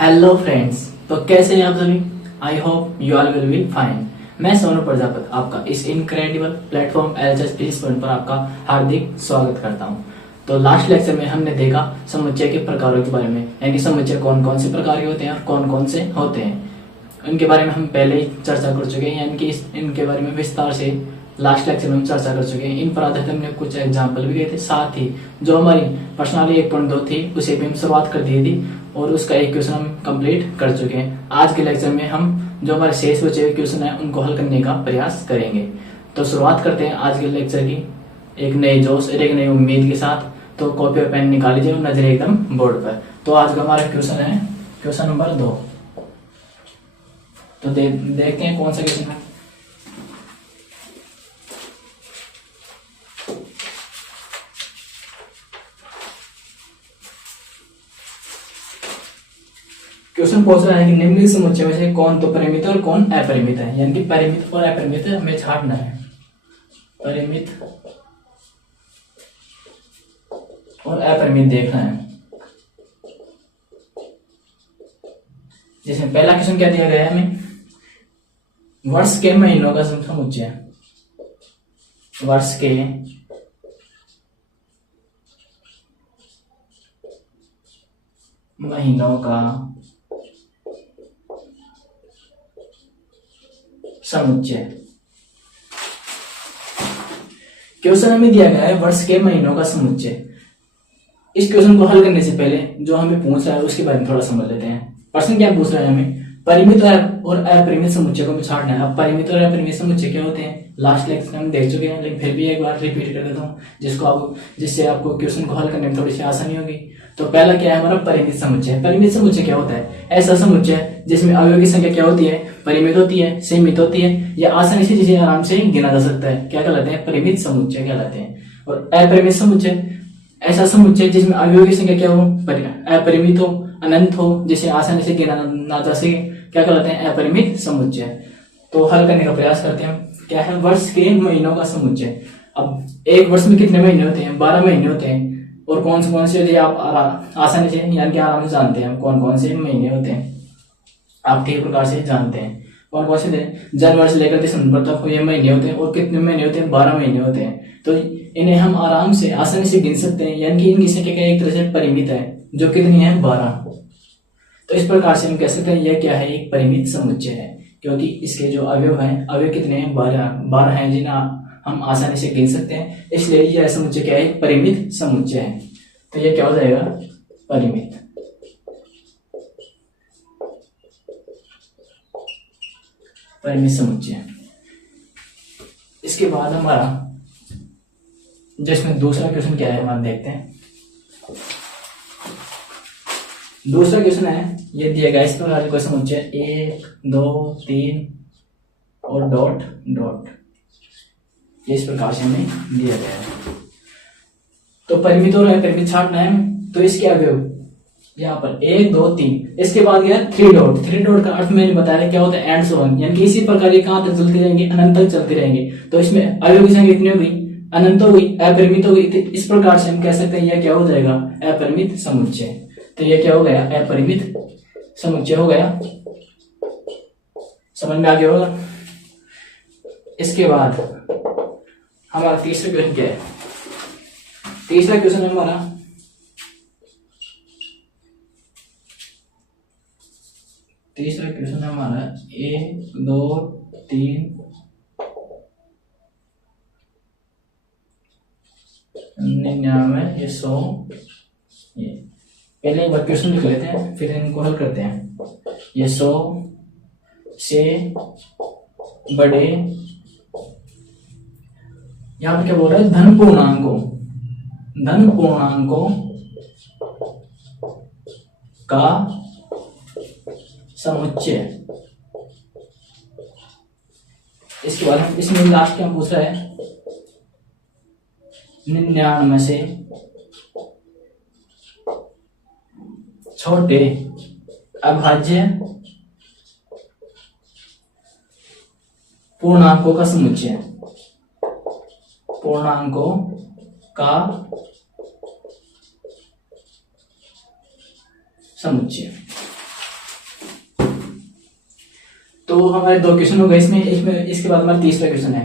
Hello friends, तो कैसे हैं आप सभी। I hope you all will be fine. मैं सोनू प्रजापति आपका इस incredible platform LHS peace point पर आपका हार्दिक स्वागत करता हूं। तो लास्ट लेक्चर में हमने देखा समुच्चय के प्रकारों के बारे में, यानी समुच्चय कौन कौन से प्रकार के होते हैं और कौन कौन से होते हैं, इनके बारे में हम पहले ही चर्चा कर चुके हैं, यानी कि इनके बारे में विस्तार से लास्ट लेक्चर में हम चर्चा कर चुके हैं। इन पर आधारित हमने कुछ एग्जाम्पल भी दिए थे, साथ ही जो हमारी प्रश्नावली 1.2 थी उसे भी हम शुरुआत कर दी थी और उसका एक क्वेश्चन हम कंप्लीट कर चुके हैं। आज के लेक्चर में हम जो हमारे शेष बचे हुए क्वेश्चन है उनको हल करने का प्रयास करेंगे। तो शुरुआत करते हैं आज के लेक्चर की एक नए जोश और एक नई उम्मीद के साथ। तो कॉपी और पेन निकाल लीजिए और नजर एकदम बोर्ड पर। तो आज का हमारा क्वेश्चन है क्वेश्चन नंबर 2। तो देखते हैं कौन सा क्वेश्चन है। क्वेश्चन पूछ रहा है कि निम्नलिखित समुच्चय में से कौन तो परिमित और कौन अपरिमित है, यानी कि परिमित और अपरिमित हमें छांटना है। परिमित और अपरिमित देखना है। जैसे पहला क्वेश्चन क्या दिया गया है हमें, वर्ष के महीनों का समुच्चय। वर्ष के महीनों का समुच्चय। क्वेश्चन हमें दिया गया है वर्ष के महीनों का समुच्चय। इस क्वेश्चन को हल करने से पहले जो हमें पूछ रहा है उसके बारे में थोड़ा समझ लेते हैं। प्रश्न क्या पूछ रहा है हमें, परिमित और अपरिमित समुच्चय को छांटना है। अब परिमित और अपरिमित समुच्चय क्या होते हैं लास्ट लेक्चर में हम देख चुके हैं, लेकिन फिर भी एक बार रिपीट कर देता हूँ जिससे आपको क्वेश्चन को हल करने में थोड़ी सी आसानी होगी। तो पहला क्या है हमारा परिमित समुच्चय। परिमित समुच्चय क्या होता है, ऐसा समुच्चय जिसमें अवयव की संख्या क्या होती है, परिमित होती है, सीमित होती है, या आसानी से जिसे आराम से गिना जा सकता है, क्या कहलाते हैं, परिमित समुच्चय कहलाते हैं। और अपरिमित समुच्चय ऐसा समुच्चय जिसमें अवयव की संख्या क्या हो, अपरिमित हो, अनंत हो, जिसे आसानी से गिना ना जा सके, क्या कहलाते हैं, अपरिमित समुच्चय। तो हल करने का प्रयास करते हैं। क्या है, वर्ष के महीनों का समुच्चय। अब एक वर्ष में कितने महीने होते हैं, 12 महीने होते हैं। और कौन से होते हैं आप आसानी से यानी कि आराम से जानते हैं कौन कौन से महीने होते हैं, आप ठीक प्रकार से जानते हैं कौन कौन से जनवरी से लेकर दिसंबर तक ये महीने होते हैं। और कितने महीने होते हैं, 12 महीने होते हैं। तो इन्हें हम आराम से आसानी से गिन सकते हैं, यानी कि इनकी संख्या एक तरह से परिमित है, जो कितनी है, 12। तो इस प्रकार से हम कह सकते हैं यह क्या है, एक परिमित समुच्चय है, क्योंकि इसके जो अवयव हैं, अवयव कितने हैं, 12 हैं, जिन्हें हम आसानी से गिन सकते हैं। इसलिए यह समुच्चय क्या है, परिमित समुच्चय है। तो यह क्या हो जाएगा, परिमित। परिमित समुच्चय। इसके बाद हमारा जिसमें दूसरा क्वेश्चन क्या है हम देखते हैं। दूसरा क्वेश्चन है, ये दिया गया इस प्रकार का समुच्चय 1 2 3 और डॉट डॉट, इस प्रकार से हमें दिया गया है। तो परिमित और अपरिमित छांटना है। तो इसके अवयव यहाँ पर 1 2 3, इसके बाद गया 3 डॉट। 3 डॉट का अर्थ मैंने बताया क्या होता है, एंड सो ऑन, यानी कि इसी प्रकार ये कहां तक चलते रहेंगे, अनंत तक चलते रहेंगे। तो इसमें अवयव की संख्या कितनी हो गई, अनंत हो गई, अपरिमित हो गई। इस प्रकार से हम कह सकते हैं यह क्या हो जाएगा, अपरिमित समुच्चय। तो यह क्या हो गया, अपरिमित समुच्चय हो गया। समझ में आ गया होगा। इसके बाद हमारा तीसरा क्वेश्चन क्या है। तीसरा क्वेश्चन हमारा हमारा 1 2 3 99 ये 100। ये पहले एक बार क्वेश्चन लिख लेते हैं, फिर इनको हल करते हैं। ये 100 से बड़े, यहां पर क्या बोल रहा है, धन पूर्णांकों का समुच्चय। इसके बाद हम इसमें लास्ट क्या पूछ रहा है, 99 से छोटे अभाज्य पूर्णांकों का समुच्चय। पूर्णांकों का समुच्चय। तो हमारे दो क्वेश्चन हो गए इसमें इसमें इसके बाद हमारा तीसरा क्वेश्चन है।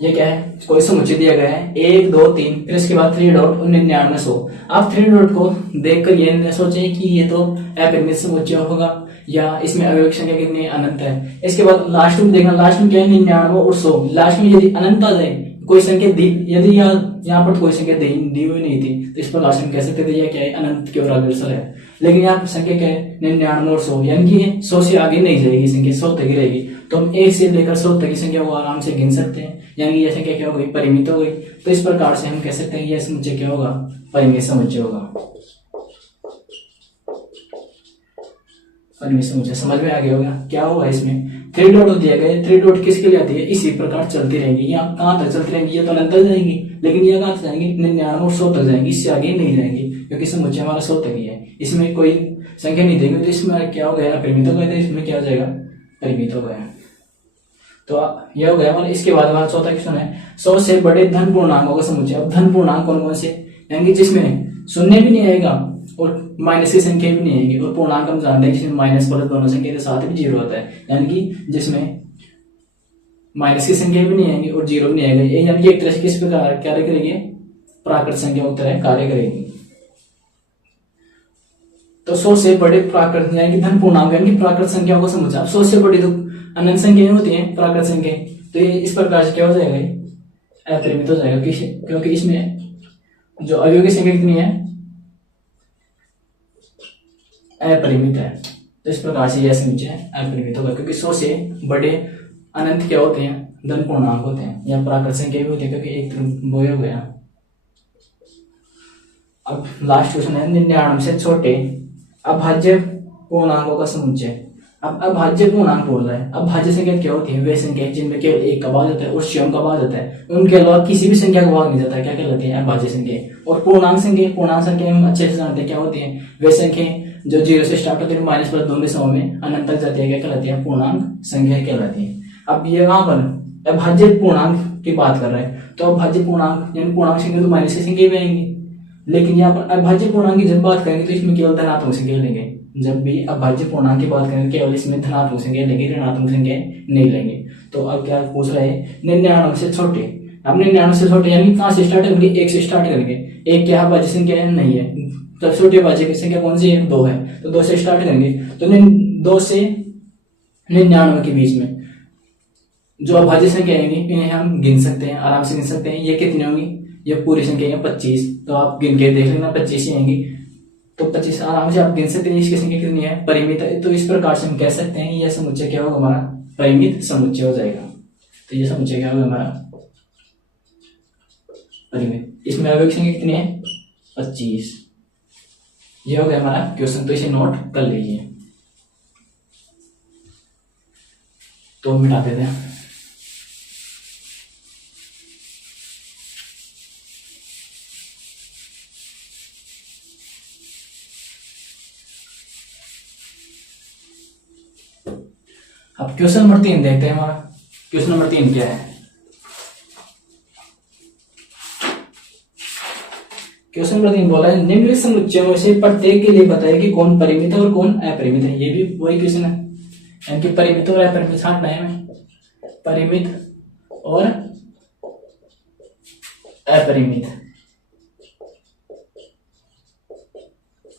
ये क्या है, कोई समुच्चय दिया गया है 1 2 3, फिर इसके बाद 3 डॉट और 99 100। आप 3 डॉट को देखकर ये न सोचें कि ये तो अपरिमित समुच्चय होगा या इसमें अवयव संख्या कितनी अनंत है। इसके बाद लास्ट में देखना, लास्ट में क्या है 99 और 100। लास्ट में यदि अनंत आ जाए, कोई संख्या दी, यदि यहाँ पर कोई संख्या दी हुई नहीं थी तो इस पर लास्ट में कह सकते थे यह क्या है, अनंत की ओर अग्रसर है। लेकिन यहाँ पर संख्या क्या है 99 और 100, यानी कि 100 से आगे नहीं जाएगी संख्या, 100 तक ही रहेगी। तो हम 1 से लेकर 100 तक की संख्या को आराम से गिन सकते हैं, यानी कि यह संख्या क्या हो गई, परिमित हो गई। तो इस प्रकार से हम कह सकते हैं यह समुच्चय क्या होगा, परिमित समुच्चय होगा। परिमित समुच्चय समझ में आ गया होगा। क्या होगा इसमें 3 डॉट दिया गया है, 3 डॉट किसके लिए आती है, इसी प्रकार चलती रहेंगी। यहाँ कहाँ तक चलती रहेंगी, ये तो अनंत तक जाएंगी, लेकिन ये कहाँ तक जाएंगी 99 और 100 तक जाएंगी, इससे आगे नहीं जाएंगी, क्योंकि समुच्चय हमारा 100 तक ही है। इसमें कोई संख्या नहीं देंगे तो इसमें क्या हो गया, अपरिमित हो गया, तो इसमें क्या हो जाएगा, परिमित हो गया। तो यह हो गया हमारा। इसके बाद हमारा चौथा क्वेश्चन है 100 से बड़े धन पूर्णांकों का समुच्चय। अब धन पूर्णांक कौन कौन से, यानी कि जिसमें शून्य भी नहीं आएगा और माइनस की संख्या भी नहीं आएगी, और पूर्णांक हम जानते हैं जिसमें माइनस प्लस दोनों संख्या के साथ भी जीरो होता है, यानी कि जिसमें माइनस की संख्या भी नहीं आएगी और जीरो भी नहीं आएगा, ये यानी कि एक तरह से किस प्रकार कार्य करेगी, प्राकृत संख्या की तरह कार्य करेगी। तो 100 से बड़े प्राकृत यानी कि धन पूर्णांक यानी कि प्राकृत संख्याओं को समुच्चय। अब 100 से बड़ी तो अनंत संख्या होती है प्राकृत संख्या, तो ये इस प्रकार से क्या हो जाएगा, अपरिमित हो जाएगा, क्योंकि इसमें जो अवयव की संख्या कितनी है, अपरिमित है। तो इस प्रकार से यह समुच्चय अपरिमित होगा, क्योंकि 100 से बड़े अनंत क्या होते हैं, धन पूर्णांक होते हैं या प्राकृत संख्या भी होती है, क्योंकि एक वो हो गया। अब लास्ट क्वेश्चन है 99 से छोटे अभाज्य पूर्णांकों का समुच्चय। अब अभाज्य पूर्णांक बोल रहा है। अभाज्य संख्या क्या होती है, वे संख्या जिनमें केवल एक का भाग जाता है और स्वयं का भाग जाता है, उनके अलावा किसी भी संख्या का भाग नहीं जाता, क्या कहलाती है, अभाज्य संख्या। और पूर्णांक संख्या हम अच्छे से जानते हैं क्या होती है, वे संख्या जो 0 से स्टार्ट होती है माइनस प्लस दोनों समय में अनंत तक जाती है, क्या कहलाती है, पूर्णांक संख्या कहलाती है। अब ये वहां पर अभाज्य पूर्णांक की बात कर रहे हैं, तो अभाज्य पूर्णांक यानी पूर्णांक संख्या तो माइनस की संख्या भी आएंगी, लेकिन यहाँ पर अभाज्य पूर्णांक की जब बात करेंगे तो इसमें केवल धनात्मक संख्या लेंगे। जब भी अभाज्य पूर्णांक की बात करेंगे केवल इसमें धनात्मक संख्या लेंगे, ऋणात्मक संख्या नहीं लेंगे। तो अब क्या पूछ रहे हैं 99 से छोटे। अब 99 से छोटे यानी कहाँ से स्टार्ट करेंगे, 1 से स्टार्ट करेंगे। एक क्या अभाज्य संख्या है, नहीं है, तब छोटी अभाज्य की संख्या कौन सी है, 2 है, तो 2 से स्टार्ट करेंगे। तो 2 से 99 के बीच में जो अभाज्य संख्या आएंगी इन्हें हम गिन सकते हैं, आराम से गिन सकते हैं। ये कितनी होंगी, ये पूरी संख्या है 25, तो आप गिन के देख लेना 25 ही आएंगी, तो 25 आराम से आप गिन सकते हैं। इसकी संख्या कितनी है, परिमित है। तो इस प्रकार से हम कह सकते हैं यह समुच्चय क्या होगा, हमारा परिमित समुच्चय हो जाएगा। तो यह समुच्चय क्या होगा, हमारा परिमित। इसमें अवयव संख्या कितनी है, 25। यह हो गया हमारा क्वेश्चन, तो इसे नोट कर लीजिए। तो मिटा देते हैं। अब क्वेश्चन नंबर 3 देखते हैं। हमारा क्वेश्चन नंबर 3 क्या है, क्वेश्चन नंबर 3 बोला है निम्नलिखित समुच्चयों में से प्रत्येक के लिए बताइए कि कौन परिमित है और कौन अपरिमित है। ये भी वही क्वेश्चन है, यानी कि परिमित और अपरिमित छांटना है हमें, परिमित और अपरिमित,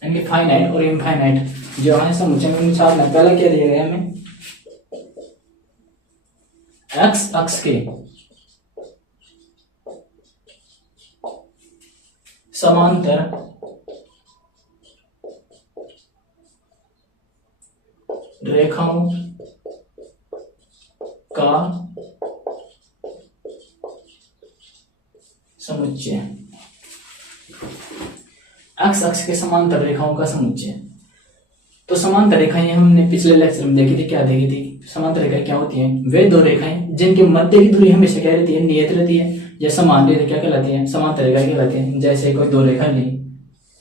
यानी कि फाइनाइट और इनफाइनाइट जो है समुच्चय में छांटना। पहला क्या दिया गया हमें, एक्स अक्ष के समांतर रेखाओं का समुच्चय। एक्स अक्ष के समांतर रेखाओं का समुच्चय। तो समांतर रेखाएं हमने पिछले लेक्चर में देखी थी, क्या देखी थी, समांतर रेखाएं क्या होती हैं, वे दो रेखाएं जिनके मध्य की दूरी हमेशा क्या रहती है, नियत रहती है, या समान रहती है, क्या कहलाती है, समांतर रेखा कहलाती है। जैसे कोई दो रेखा ली,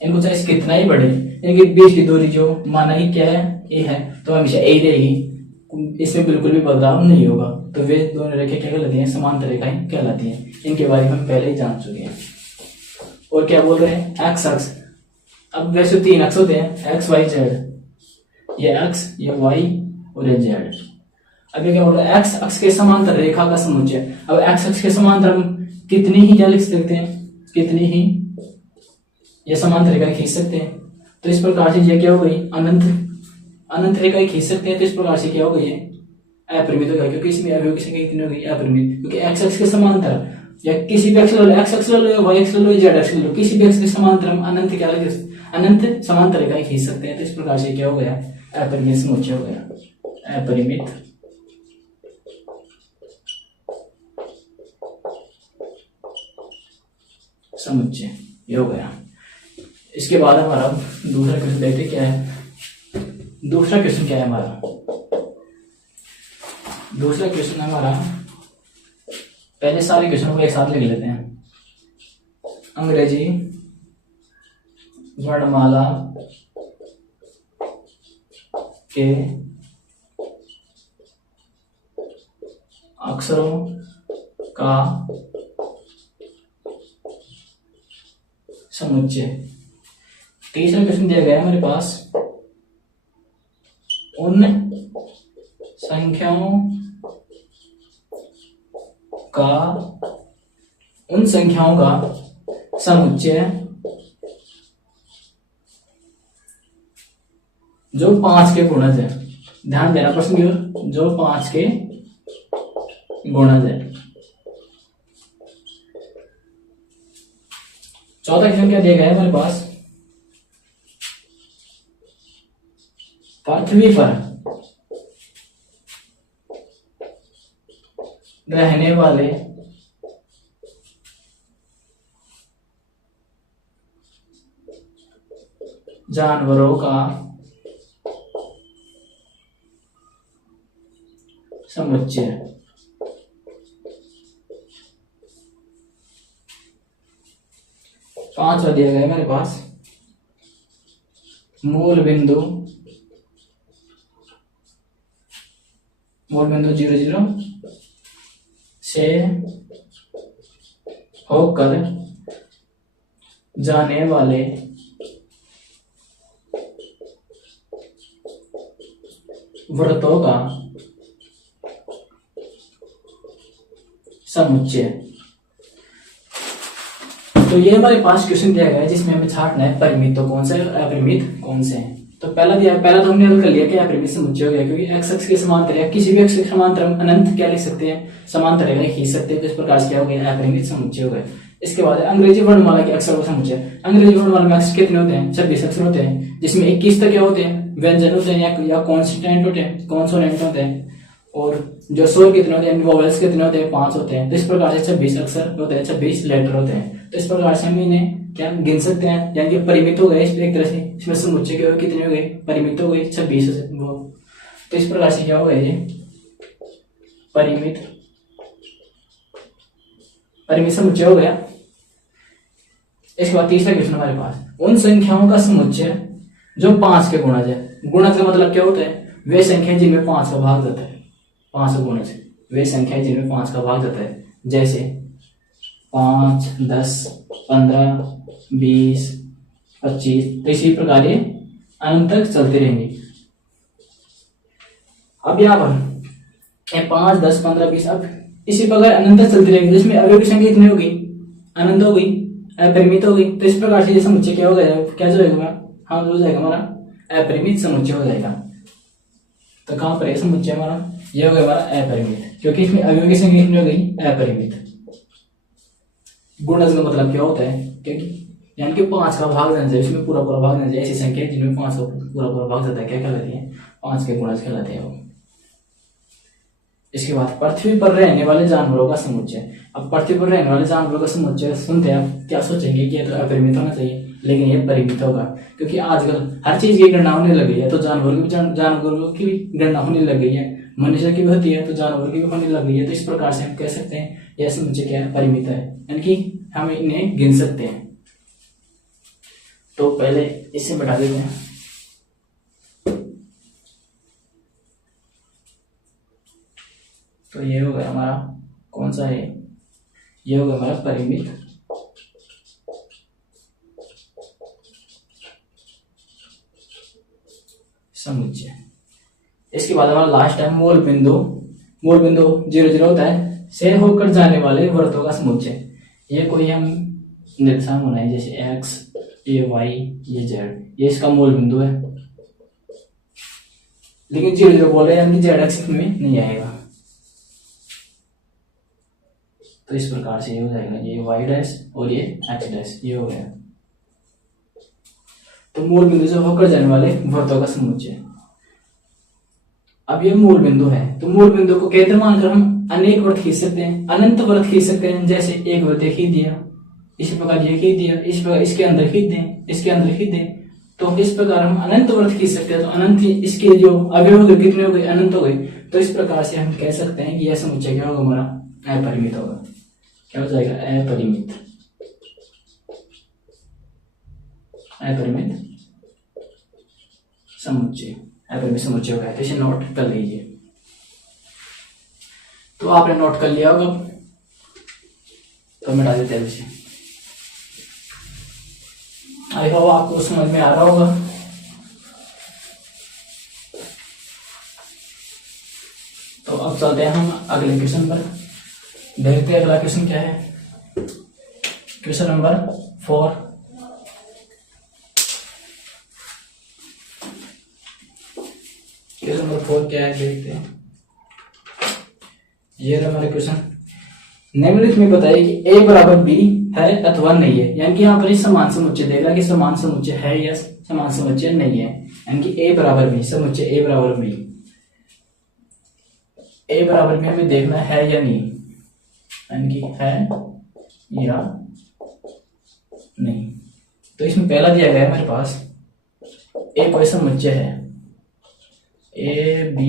इनको चाहे कितना ही बढ़े, इनके बीच की दूरी जो माना ही क्या है, ए है, तो हमेशा ए रहेगी, इसमें बिल्कुल भी बदलाव नहीं होगा। तो वे दोनों रेखाएं क्या कहलाती हैं, समांतर रेखाएं कहलाती हैं। इनके बारे में हम पहले ही जान चुके हैं। और क्या बोल रहे हैं, एक्स अक्ष। अब वैसे 3 अक्ष होते हैं, एक्स वाई जेड, ये एक्स, ये वाई और ये जेड। अभी क्या बोल रहा है, एक्स अक्ष के समांतर रेखा का समुच्चय। अब एक्स अक्ष के समांतर हम कितनी ही क्या लिख सकते हैं, कितनी ही ये समांतर रेखा खींच सकते हैं। तो इस प्रकार से ये क्या हो गई, अनंत अनंत रेखा खींच सकते हैं। तो इस प्रकार से क्या हो गई है, अपरिमित हो गया, क्योंकि इसमें अवयव की संख्या कितनी हो गई, अपरिमित। क्योंकि एक्स अक्ष के समांतर या किसी भी एक्स ले लो, एक्स अक्ष ले लो, वाई अक्ष ले लो, जेड अक्ष ले लो, किसी भी एक्स के समांतर हम अनंत क्या लिख, अनंत समांतर रेखा खींच सकते हैं। तो इस प्रकार से क्या हो गया, अपरिमित समुच्चय हो गया, अपरिमित समुच्चय ये हो गया। इसके बाद हमारा दूसरा क्वेश्चन देखते हैं क्या है। दूसरा क्वेश्चन क्या है हमारा, दूसरा क्वेश्चन हमारा, पहले सारे क्वेश्चन को एक साथ लिख लेते हैं। अंग्रेजी वर्णमाला के अक्षरों का समुच्चय। तीसरा क्वेश्चन दिया गया है हमारे पास, उन संख्याओं का समुच्चय जो 5 के गुणज है। ध्यान देना प्रश्न की ओर, जो 5 के गुणज है। चौथा क्वेश्चन क्या दिया गया है हमारे पास, पृथ्वी पर रहने वाले जानवरों का समुच्चय। पांचवा दिया गया है मेरे पास, मूल बिंदु 0,0 से होकर जाने वाले वृत्तों का समुच्चय। तो ये हमारे पास क्वेश्चन दिया गया है जिसमें हमें छांटना है परिमित तो कौन सा है और अपरिमित कौन से हैं। तो पहला तो हमने हल कर लिया कि अपरिमित समुच्चय हो गया, क्योंकि एक्स अक्ष के समांतर या किसी भी अक्ष के समांतर हम अनंत क्या लिख सकते हैं, समांतर रेखा खींच सकते हैं। तो इस प्रकार से क्या हो गया, अपरिमित समुच्चय हो गया। इसके बाद अंग्रेजी वर्णमाला के अक्षरों का समुच्चय। अंग्रेजी वर्णमाला में अक्षर कितने होते हैं, 26 अक्षर होते हैं, जिसमें 21 तक क्या होते हैं, व्यंजन होते हैं या कॉन्सोनेंट होते हैं, कॉन्सोनेंट होते हैं। और जो स्वर कितने होते हैं, वोवेल्स कितने होते हैं, 5 होते हैं। तो इस प्रकार से 26 अक्षर होते हैं, 26 लेटर होते हैं। तो इस प्रकार से हम इन्हें क्या गिन सकते हैं, यानी कि परिमित हो गए एक तरह से। इसमें समुच्चय के कितने हो गए, परिमित हो गए 26 वो। तो इस प्रकार से क्या हो गया, ये परिमित समुच्चय हो गया। इसके बाद तीसरा क्वेश्चन हमारे पास, उन संख्याओं का समुच्चय जो 5 के गुणज है। गुणज का मतलब क्या होता है, वे संख्या जिनमें 5 का भाग जाता है। 5 गुणज वे संख्या जिनमें 5 का भाग जाता है, जैसे 5, 10, 15, 20, 25। तो इसी प्रकार ये अनंत तक चलते रहेंगे। अब यहाँ पर 5, 10, 15, 20, अब इसी प्रकार अनंत तक चलते रहेंगे, जिसमें अवयव की संख्या कितनी होगी, अनंत हो गई, अपरिमित हो गई। तो इस प्रकार से ये समुच्चय क्या हो गया, क्या जो होगा, हाँ हो जाएगा हमारा अपरिमित समुच्चय हो जाएगा। तो कहां पर है समुच्चय हमारा, ये हो गया हमारा अपरिमित, क्योंकि इसमें अवयव की संख्या कितनी हो गई, अपरिमित। गुणज का मतलब क्या होता है, क्योंकि यानी कि 5 का भाग जाना चाहिए, इसमें पूरा भाग जाना चाहिए। ऐसी संख्या जिनमें 5 का पूरा भाग जाता है क्या कहलाती है, 5 के गुणज कहलाते हैं वो। इसके बाद पृथ्वी पर रहने वाले जानवरों का समुच्चय। अब पृथ्वी पर रहने वाले जानवरों का समुच्चय सुनते हैं आप क्या सोचेंगे कि ये तो अपरिमित होना चाहिए, लेकिन ये परिमित होगा, क्योंकि आजकल हर चीज की गणना होने लगी है। तो जानवरों की भी गणना होने लग गई है, मनुष्य की भी होती है, तो जानवरों की भी होने लग गई है। तो इस प्रकार से हम कह सकते हैं यह समुच्चय क्या है, परिमित है, यानी कि हम इन्हें गिन सकते हैं। तो पहले इससे बढ़ा देते हैं। तो ये हो गया हमारा कौन सा है, ये हो गया हमारा परिमित समुच्चय। इसके बाद हमारा लास्ट है मूल बिंदु मूल बिंदु 0 0 होता है से होकर जाने वाले वृत्तों का समुच्चय। ये कोई हम निर्देशांक बनाए जैसे x, ये y, ये z, ये इसका मूल बिंदु है, लेकिन 0 0 बोल रहे हैं यानी z एक्सिस में नहीं आएगा। तो इस प्रकार से ये हो जाएगा, ये y डैश और ये x डैश, ये हो गया। तो मूल बिंदु से होकर जाने वाले वृत्तों का समुच्चय। अब ये मूल बिंदु है, तो मूल बिंदु को केंद्र मानकर हम अनेक वृत्त खींच सकते हैं, अनंत वृत्त खींच सकते हैं। जैसे एक वृत्त खींच दिया, इसी प्रकार ये खींच दिया, इस प्रकार इसके अंदर खींच दें, इसके अंदर खींच दें, तो इस प्रकार हम अनंत वृत्त खींच सकते हैं। तो अनंत इसके जो अवयव हो गए कितने हो गए, अनंत हो गए। तो इस प्रकार से हम कह सकते हैं कि यह समुच्चय क्या होगा, हमारा अपरिमित होगा। क्या हो जाएगा, अपरिमित, अपरिमित समुच्चय, अपरिमित समुच्चय होगा। तो इसे नोट कर लीजिए। तो आपने नोट कर लिया होगा, तो मिटा देते हैं इसे। आई होप आपको समझ में आ रहा होगा। तो अब चलते हैं हम अगले क्वेश्चन पर, देखते हैं अगला क्वेश्चन क्या है। Question number 4। क्वेश्चन नंबर 4 क्या है देखते हैं। ये रहा हमारा क्वेश्चन। निम्नलिखित में बताइए कि a बराबर b है अथवा नहीं है। यानी कि यहाँ पर समान समुच्चय देख रहा है कि समान समुच्चय है या समान समुच्चय नहीं है। यानी कि a बराबर b, समुच्चय a बराबर b, a बराबर b हमें देखना है या नहीं, यानी कि है या नहीं। तो इसमें पहला दिया गया है मेरे पास a कोई समुच्चय है, a b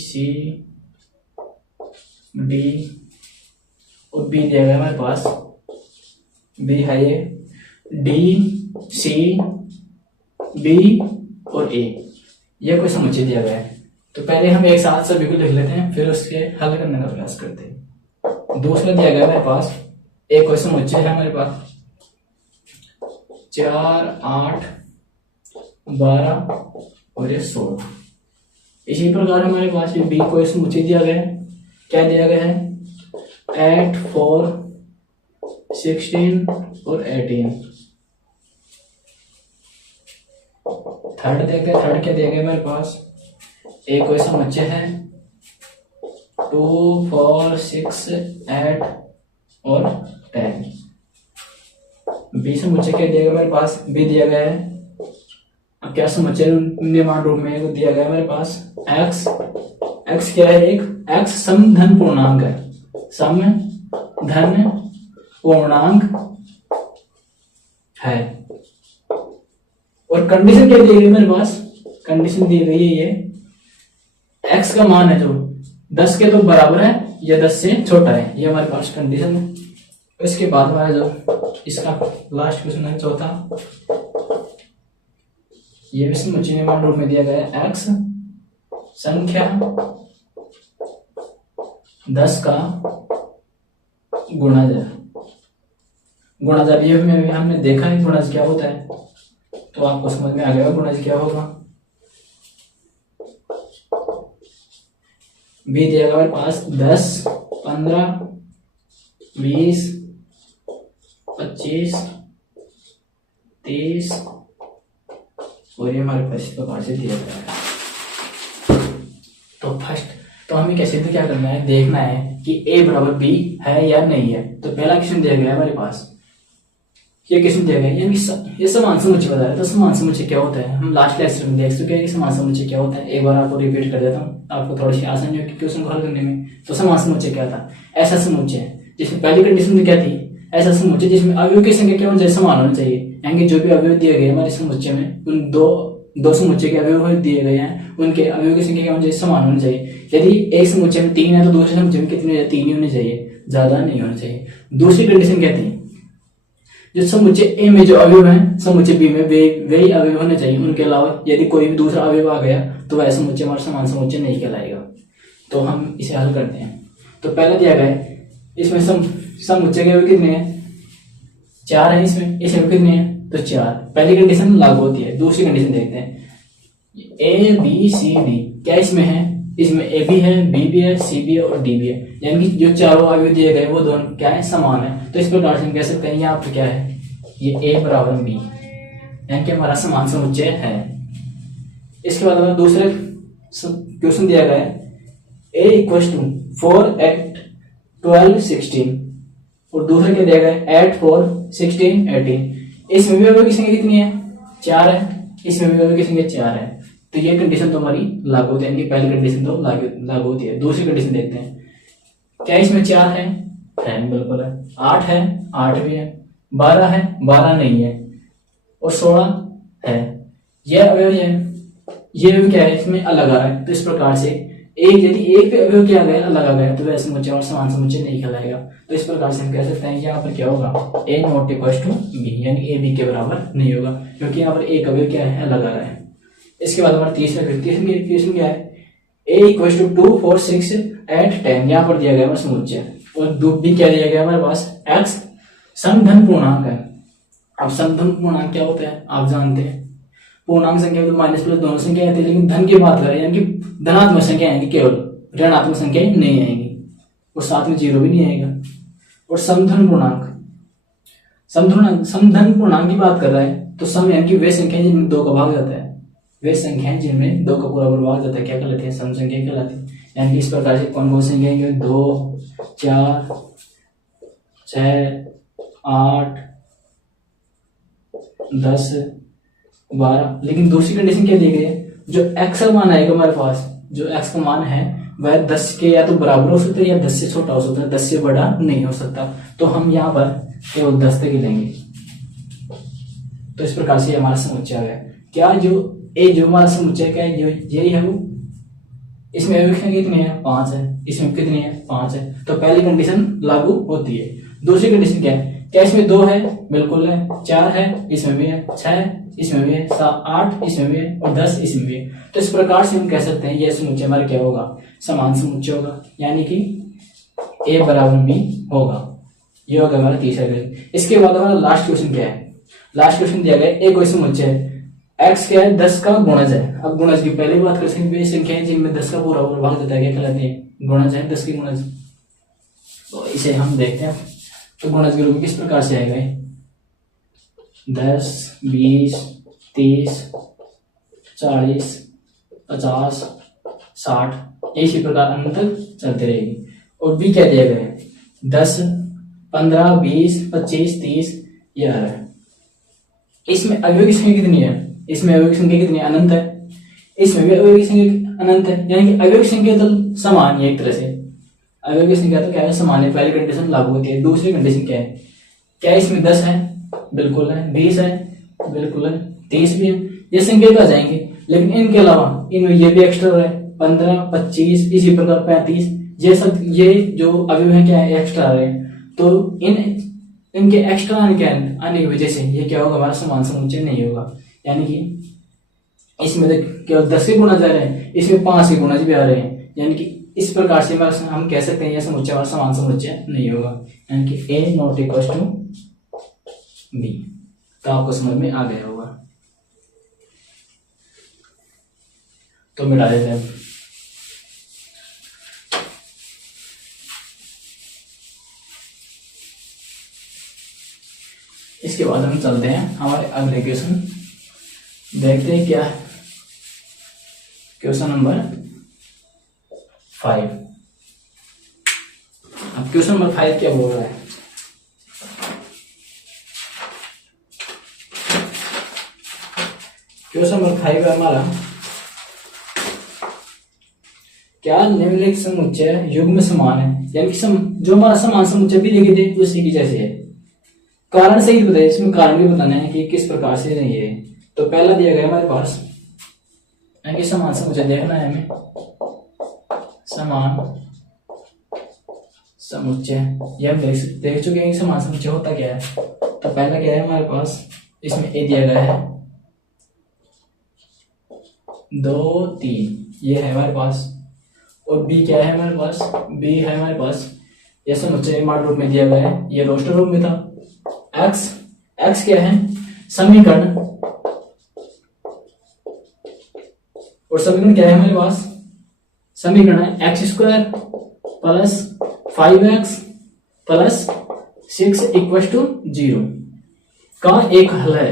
c d और b दिया गया हमारे पास, b है ये, d c b और a, ये कोई समुच्चय दिया गया है। तो पहले हम एक साथ सभी को लिख लेते हैं, फिर उसके हल करने का प्रयास करते हैं। दूसरा दिया गया हमारे पास एक कोई समुच्चय है हमारे पास 4 8 12 और ये 16। इसी प्रकार हमारे पास बी कोई समुच्चय दिया गया है। क्या दिया गया है, 8 4 16 और 18। थर्ड दिया गया, थर्ड क्या दिया गया हमारे पास, एक कोई समुच्चय है 2 4 6 8 और 10। बी समुच्चय क्या दिया गया हमारे पास, बी दिया गया है। अब क्या समुच्चय निर्माण रूप में दिया गया हमारे पास, x, x क्या है, एक x सम धन पूर्णांक है, सम धन पूर्णांक है। और कंडीशन क्या दी गई मेरे पास, कंडीशन दी गई है ये x का मान है जो 10 के तो बराबर है या 10 से छोटा है, ये हमारे पास कंडीशन है। इसके बाद हमारा जो इसका लास्ट क्वेश्चन है चौथा, ये भी समुच्चय निर्माण रूप में दिया गया है x संख्या 10 का गुणज, गुणज ये हमने देखा है गुणज क्या होता है, तो आपको समझ में आ गया गुणज क्या होगा। बी दिया हमारे पास 10 15 20 25 30 और ये हमारे पास इस प्रकार से दिया गया है। तो फर्स्ट तो हमें कैसे क्या करना है, देखना है कि a बराबर b है या नहीं है। तो पहला क्वेश्चन दिया गया है हमारे पास, ये क्वेश्चन दिया गया है, यानी ये समान समुच्चय बता रहा है। तो समान समुच्चय क्या होता है, हम लास्ट लेक्चर में देख चुके हैं कि समान समुच्चय क्या होता है। एक बार आपको रिपीट कर देता हूँ, आपको थोड़ी सी आसानी होगी क्वेश्चन को हल करने में। तो समान समुच्चय क्या था, ऐसा समुच्चय जिसमें पहली कंडीशन क्या थी, ऐसा समुच्चय जिसमें अवयव की संख्या क्या होनी चाहिए, समान होनी चाहिए। यानी जो भी अवयव दिए गए हमारे समुच्चय में, उन दो समुच्चय के अवयव दिए गए हैं, उनके अवयव की संख्या क्या होनी चाहिए, समान होनी चाहिए। यदि एक समुच्चय में 3 है तो दूसरे समुच्चय में कितने, 3 ही होने चाहिए, ज्यादा नहीं होना चाहिए। दूसरी कंडीशन क्या थी, जो समुच्चय ए में जो अवयव है समुच्चय बी में वही अवयव होने चाहिए, उनके अलावा यदि कोई भी दूसरा अवयव आ गया तो वह समुच्चय हमारा समान समुच्चय नहीं कहलाएगा। तो हम इसे हल करते हैं। तो पहला दिया गया है, इसमें समुच्चय के अवयव कितने हैं, 4 है, इसमें कितने हैं, तो 4। पहली कंडीशन लागू होती है। दूसरी कंडीशन देखते हैं, ए बी सी डी क्या इसमें है, इसमें ए भी है, बी भी है, सी भी है और डी भी है, यानी कि जो चारों अवयव दिए गए वो दोनों क्या है, समान है। तो इस प्रकार से हम कह सकते हैं यहाँ पर क्या है, ये ए बराबर बी, यानी कि हमारा समान समुच्चय है। इसके बाद हमें दूसरे क्वेश्चन दिया गया है ए इक्वल टू 4 8 12 16 और दूसरा क्या दिया गया है 8 4 16 18। इसमें भी अवयव की संख्या कितनी है, 4 है, इसमें भी अवयव की संख्या 4 है। तो ये कंडीशन तो हमारी लागू होती है, यानी कि पहली कंडीशन तो लागू होती है। दूसरी कंडीशन देखते हैं, क्या इसमें 4 है बिल्कुल है, 8 है, 8 भी है, 12 है, 12 नहीं है और 16 है। यह अवयव है, ये अवयव क्या है, इसमें अलग आ रहा है। तो इस प्रकार से यदि एक पे अवयव क्या गया अलग आ गया तो वह समुच्चय और समान समुच्चय नहीं कहलाएगा। तो इस प्रकार से हम कह सकते हैं कि यहाँ पर क्या होगा, ए नॉट इक्वल टू बी, यानी ए बी के बराबर नहीं होगा, क्योंकि यहाँ पर एक अवयव क्या है, अलग आ रहा है। इसके बाद हमारा तीसरा क्वेश्चन क्या है, ए इक्वल टू 2 4 6 8 10, यहाँ पर दिया गया है समुच्चय और बी क्या दिया गया हमारे पास, एक्स समधन पूर्णांक है। अब समधन पूर्णांक क्या होता है आप जानते हैं, पूर्णांक संख्या तो माइनस प्लस दोनों संख्या आती है, लेकिन धन की बात करें यानी कि धनात्मक संख्या आएंगी, केवल ऋणात्मक संख्या नहीं आएंगी और साथ में जीरो भी नहीं आएगा। और समधन पूर्णांक, समधन पूर्णांक की बात कर रहा है तो सम यानी कि वे संख्या जिनमें 2 का भाग जाता है, वे संख्याएं जिनमें 2 का पूरा भाग जाता है क्या कहलाती है, सम संख्या कहलाती है। यानी कि इस प्रकार से कौन कौन संख्या है, 2 4 6 8 10 12। लेकिन दूसरी कंडीशन क्या दी गई है, जो एक्स का मान आएगा हमारे पास, जो एक्स का मान है वह 10 के या तो बराबर हो सकता है या 10 से छोटा हो सकता है, 10 से बड़ा नहीं हो सकता। तो हम यहाँ पर केवल 10 तक ही लेंगे। तो इस प्रकार से हमारा समुच्चय आ गया। क्या जो हमारा समुच्चय क्या है, यही है वो। इसमें अवयव संख्या कितनी है, 5 है, इसमें कितनी है, 5 है। तो पहली कंडीशन लागू होती है। दूसरी कंडीशन क्या है, क्या इसमें 2 है, बिल्कुल है, 4 है, इसमें भी है, 6 इसमें भी है, 8 इसमें भी है और 10 इसमें भी है। तो इस प्रकार से हम कह सकते हैं यह समुच्चय हमारा क्या होगा, समान समुच्चय होगा, यानी कि ए बराबर बी होगा। ये होगा हमारा तीसरा क्वेश्चन। इसके बाद हमारा लास्ट क्वेश्चन क्या है, लास्ट क्वेश्चन दिया गया एक कोई समुच्चय है, एक्स क्या है, 10 का गुणज है। अब गुणज की पहले बात कर सकते हैं, वे संख्याएं जिनमें 10 का पूरा भाग जाता है क्या कहलाते हैं, गुणज है, 10 की गुणज। तो इसे हम देखते हैं, तो गुणज के रूप में किस प्रकार से आएगा, 10 20 30 40 50 60 इसी प्रकार अनंत तक चलते रहेगी। और बी क्या दिया गया है, 10 15 20 25 30 ये आ रहा है। इसमें अवयव की संख्या कितनी है, इसमें अवयव की संख्या कितनी है, अनंत है। इसमें भी अवयव की संख्या अनंत है, यानी कि अवयव की संख्या तो समान है, एक तरह से अवयव की संख्या तो क्या है, समान है। पहली कंडीशन लागू होती है। दूसरी कंडीशन क्या है, क्या इसमें 10 है, बिल्कुल है, 20 है, बिल्कुल है, 30 भी है, ये संख्या तो आ जाएंगे। लेकिन इनके अलावा इनमें ये भी एक्स्ट्रा है, 15 25 इसी प्रकार 35, ये सब ये जो अवयव है क्या है, एक्स्ट्रा आ रहे हैं। तो इनके एक्स्ट्रा आने की वजह से ये क्या होगा, हमारा समान समुच्चय नहीं होगा। यानी कि इसमें तो केवल 10 के गुणज आ रहे हैं, इसमें 5 के गुणज भी आ रहे हैं, यानी कि इस प्रकार से हम कह सकते हैं यह समुच्चय हमारा समान समुच्चय नहीं होगा, यानी कि ए नॉट इक्वल टू बी। तो आपको समझ में आ गया होगा। तो मिटा देते हैं। इसके बाद हम चलते हैं हमारे अगले क्वेश्चन, देखते हैं क्या है क्वेश्चन नंबर 5। अब क्वेश्चन नंबर 5 क्या बोल रहा है, क्वेश्चन नंबर 5 है हमारा, क्या निम्नलिखित समुच्चय युग्म समान है, यानी कि जो हमारा समान समुच्चय भी लिखे थे उसी की जैसे है। कारण सही बताइए, इसमें कारण भी बताना है कि किस प्रकार से नहीं है। तो पहला दिया गया हमारे पास कि समान समुच्चय देखना है हमें, समान समुच्चय ये हम देख चुके हैं कि समान समुच्चय होता क्या है। तो पहला क्या है हमारे पास, इसमें ए दिया गया है 2 3 ये है हमारे पास, और बी क्या है हमारे पास, बी है हमारे पास ये समुच्चय मान रूप में दिया गया है, ये रोस्टर रूप में था। एक्स क्या है, समीकरण, और समीकरण क्या है हमारे पास, समीकरण है x square plus 5x plus 6 equal to 0 का एक हल है,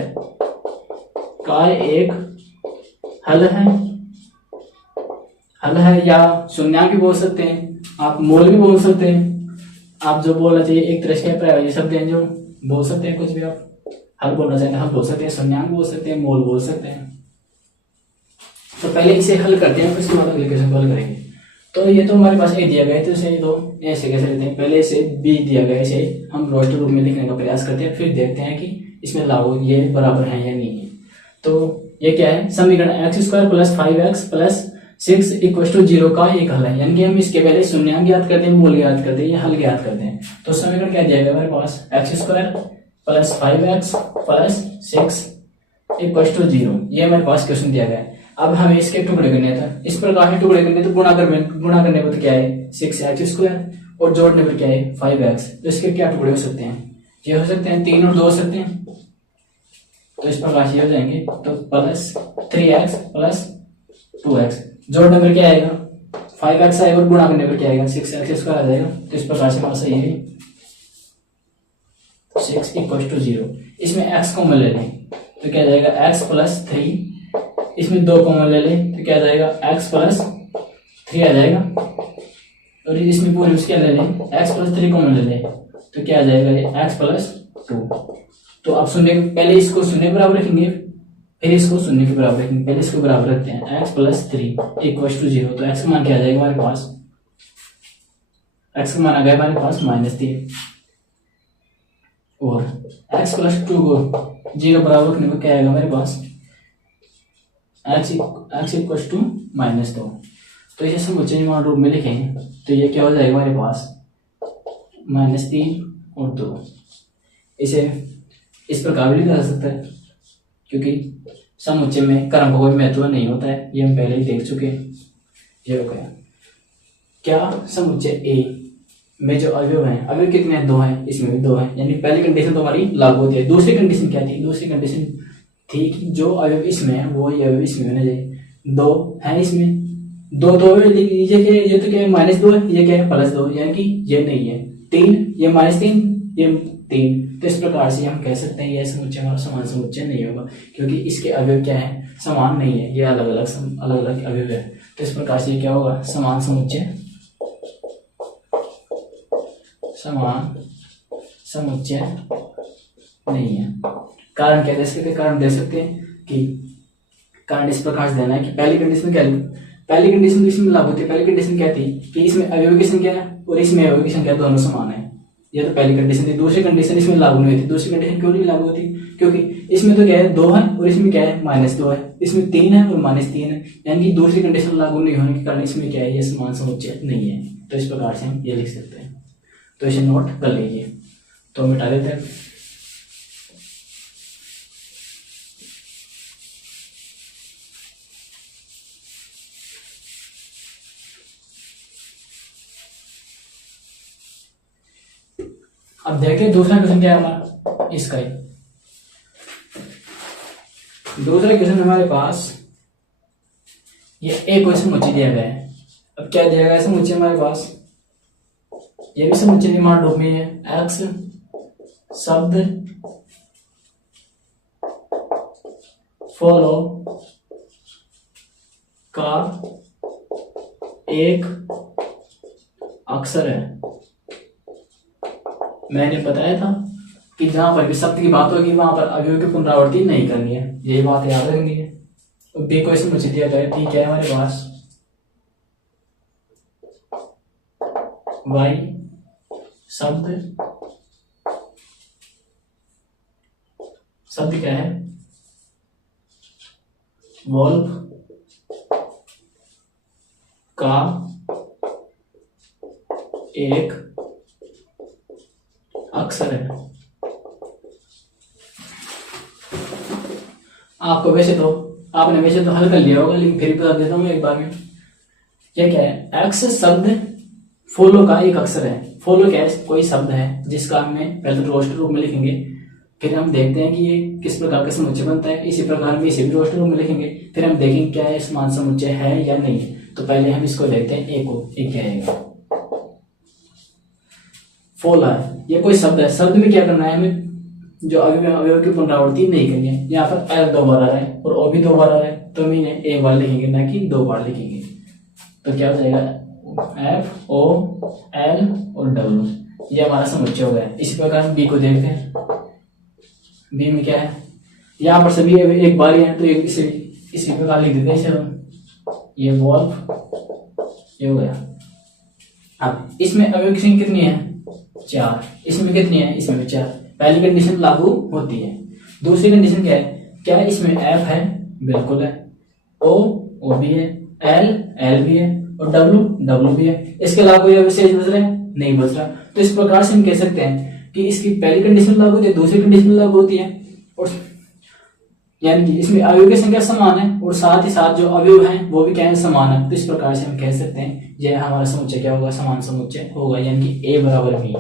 हल है या शून्यांक भी बोल सकते हैं, आप मोल भी बोल सकते हैं, आप जो बोलना चाहिए एक तरह से ये शब्द हैं जो बोल सकते हैं, कुछ भी आप हल बोलना चाहेंगे हल बोल सकते हैं, शून्यांक बोल सकते हैं, मोल बोल सकते हैं। तो पहले इसे हल करते हैं, उसके बाद अगले क्वेश्चन को हल करेंगे। तो ये तो हमारे पास ए दिया गया है, तो इसे तो ऐसे कैसे लेते हैं, पहले इसे बी दिया गया है, इसे हम रोस्टर रूप में लिखने का प्रयास करते हैं, फिर देखते हैं कि इसमें लागू ये बराबर है या नहीं है। तो ये क्या है, समीकरण x square plus 5x plus 6 equal to 0 का एक हल है, यानी कि हम इसके पहले शून्यांक ज्ञात करते हैं, मूल ज्ञात करते हैं या हल ज्ञात करते हैं। तो समीकरण क्या दिया गया हमारे पास, x square plus 5x plus 6 equal to 0, ये हमारे पास क्वेश्चन दिया गया है। अब हमें इसके टुकड़े करने था, इस प्रकार के टुकड़े करने, तो गुणा करने पर क्या है 6x स्क्वायर और जोड़ने पर क्या है 5x, तो इसके क्या टुकड़े हो सकते हैं, ये हो सकते हैं 3 और 2 हो सकते हैं, तो इस प्रकार से हो जाएंगे। तो प्लस 3x प्लस 2x, जोड़ने पर क्या आएगा 5x आएगा और गुणा करने पर क्या आएगा 6x स्क्वायर आ जाएगा। तो इस प्रकार से हमारा सही है 6 इक्वल टू 0। इसमें x कॉमन ले लें तो क्या जाएगा x प्लस 3, इसमें 2 कॉमन ले लें तो क्या जाएगा x प्लस 3 आ जाएगा, और इसमें पूरी उसके ले लें x प्लस 3 कॉमन ले लें तो क्या आ जाएगा x प्लस 2। तो अब शून्य, पहले इसको शून्य के बराबर रखेंगे, फिर इसको शून्य के बराबर रखेंगे, पहले इसको बराबर रखते हैं x प्लस 3 इक्वल टू 0। तो x का मान क्या आ जाएगा हमारे पास, x का मान आ गया हमारे पास -3, और x प्लस 2 को 0 बराबर रखने को क्या आएगा हमारे पास x इक्वल टू -2। तो इसे समुच्चय मान रूप में लिखें तो ये क्या हो जाएगा हमारे पास -3 और 2। इसे इस प्रकार भी लिखा जा सकता है, क्योंकि समुच्चय में क्रम का कोई महत्व नहीं होता है, ये हम पहले ही देख चुके हैं। ये हो गया क्या, समुच्चय ए में जो अवयव हैं, अवयव कितने हैं 2 हैं, इसमें भी 2 हैं, यानी पहली कंडीशन तो हमारी लागू होती है। दूसरी कंडीशन क्या थी, दूसरी कंडीशन थी कि जो अवयव इसमें है वो ये अवयव इसमें होना चाहिए। 2 है इसमें, 2 ये तो क्या है -2 है, ये क्या है +2, यानी कि ये नहीं है 3, ये -3, ये 3। तो इस प्रकार से हम कह सकते हैं यह समुच्चय हमारा समान समुच्चय नहीं होगा, क्योंकि इसके अवयव क्या है समान नहीं है, ये अलग अलग अवयव है। तो इस प्रकार से क्या होगा समान समुच्चय नहीं है। कारण क्या दे सकते हैं, कारण दे सकते हैं कि कारण इस प्रकार से देना है कि पहली कंडीशन क्या, पहली कंडीशन इसमें लागू होती है। पहली कंडीशन क्या थी कि इसमें अवयव की संख्या और इसमें अवयव की संख्या दोनों समान है, ये तो पहली कंडीशन थी। दूसरी कंडीशन इसमें लागू नहीं होती। दूसरी कंडीशन क्यों नहीं लागू होती, क्योंकि इसमें तो क्या है 2 है और इसमें क्या है -2 है, इसमें 3 है और -3 है, यानी कि दूसरी कंडीशन लागू नहीं होने के कारण इसमें क्या है ये समान समुच्चय नहीं है। तो इस प्रकार से हम ये लिख सकते हैं, तो इसे नोट कर लीजिए। तो मिटा देते हैं। अब देखिए दूसरा क्वेश्चन क्या है हमारा, इसका ही दूसरा क्वेश्चन हमारे पास ये एक क्वेश्चन मुझे दिया गया है। अब क्या दिया गया है समुच्चय हमारे पास, ये भी समुच्चय निर्माण रूप में है। एक्स शब्द फॉलो का एक अक्षर है। मैंने बताया था कि जहां पर भी शब्द की बात होगी वहां पर अवयव की पुनरावृत्ति नहीं करनी है, यही बात याद रखनी है। तो बी क्वेश्चन मुझे दिया गया ठीक है हमारे पास वाई शब्द क्या है वॉल्व का एक अक्षर है। आपको आपने वैसे तो हल कर लिया होगा, लेकिन फिर बता देता हूं एक बार में। ये क्या है, एक्स शब्द फॉलो का एक अक्षर है। फॉलो क्या है, कोई शब्द है जिसका हमें पहले रोस्टर रूप में लिखेंगे फिर हम देखते हैं कि ये किस प्रकार का समुच्चय बनता है। इसी प्रकार हम इसे भी रोस्टर रूप में लिखेंगे, फिर हम देखेंगे क्या ये समान समुच्चय है या नहीं। तो पहले हम इसको देखते हैं, ए को। ए क्या आएगा? फोलार, ये कोई शब्द है। शब्द में क्या करना है हमें? जो अवयव की पुनरावृत्ति नहीं करनी है। यहाँ पर एल 2 बार आ रहा है और ओ भी 2 बार आ रहा है, तो हम इन्हें एक बार लिखेंगे, ना कि 2 बार लिखेंगे। तो क्या हो जाएगा? एफ ओ एल और डब्ल्यू, ये हमारा समुच्चय हो गया। इसी प्रकार हम बी को देखते हैं। बी में क्या है? यहाँ पर सभी एक बार ही है, तो इसी प्रकार लिख देते हैं इसे हम। ये वॉल्व, ये हो गया। अब इसमें अवयव की संख्या कितनी है? 4। इसमें कितनी है? इसमें भी 4। पहली कंडीशन लागू होती है। दूसरी कंडीशन क्या है? क्या इसमें एफ है? बिल्कुल है। ओ भी है, एल भी है और डब्ल्यू भी है। इसके अलावा कोई विशेष बच रहा है? नहीं बच रहा। तो इस प्रकार से हम कह सकते हैं कि इसकी पहली कंडीशन लागू होती है, दूसरी कंडीशन लागू होती है, और यानी कि इसमें अवयव की संख्या समान है और साथ ही साथ जो अवयव हैं वो भी क्या है? समान है। तो इस प्रकार से हम कह सकते हैं यह हमारा समुच्चय क्या होगा? समान समुच्चय होगा, यानी कि ए बराबर बी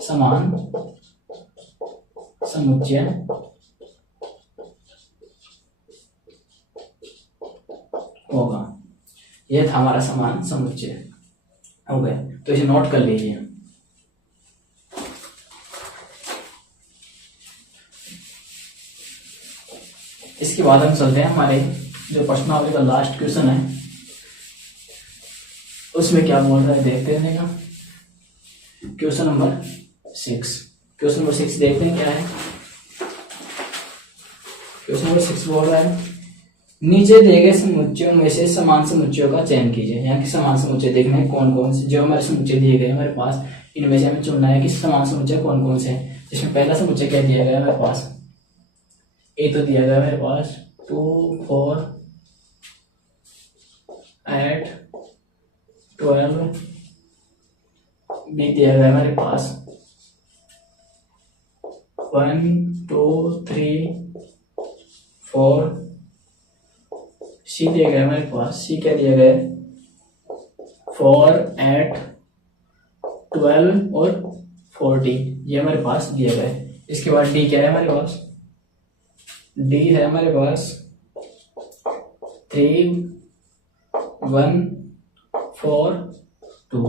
समान समुच्चय होगा। यह था हमारा समान समुच्चय हो गया। तो इसे नोट कर लीजिए। इसके बाद हम चलते हैं हमारे जो प्रश्नावली का लास्ट क्वेश्चन है, उसमें क्या बोल रहा है देखते हैं का। Question number 6। क्वेश्चन नंबर 6 देखते हैं क्या है। क्वेश्चन नंबर 6 बोल रहा है, नीचे दिए गए समुच्चयों में से समान समुच्चयों का चयन कीजिए। यहाँ के समान समुच्चय देखने हैं कौन कौन से। जो हमारे समुच्चय दिए गए हमारे पास, इनमें से हमें चुनना है कि समान समुच्चय कौन कौन से हैं। जिसमें पहला समुच्चय क्या दिया गया हमारे पास? ए तो दिया गया मेरे पास 2 4 8 12। बी दिया गया हमारे पास 1 2 3 4। सी दिया गया हमारे पास, सी क्या दिया गया? 4 8 12 और 14, ये हमारे पास दिया गया है। इसके बाद डी क्या है हमारे पास? डी है हमारे पास 3 1 4 2।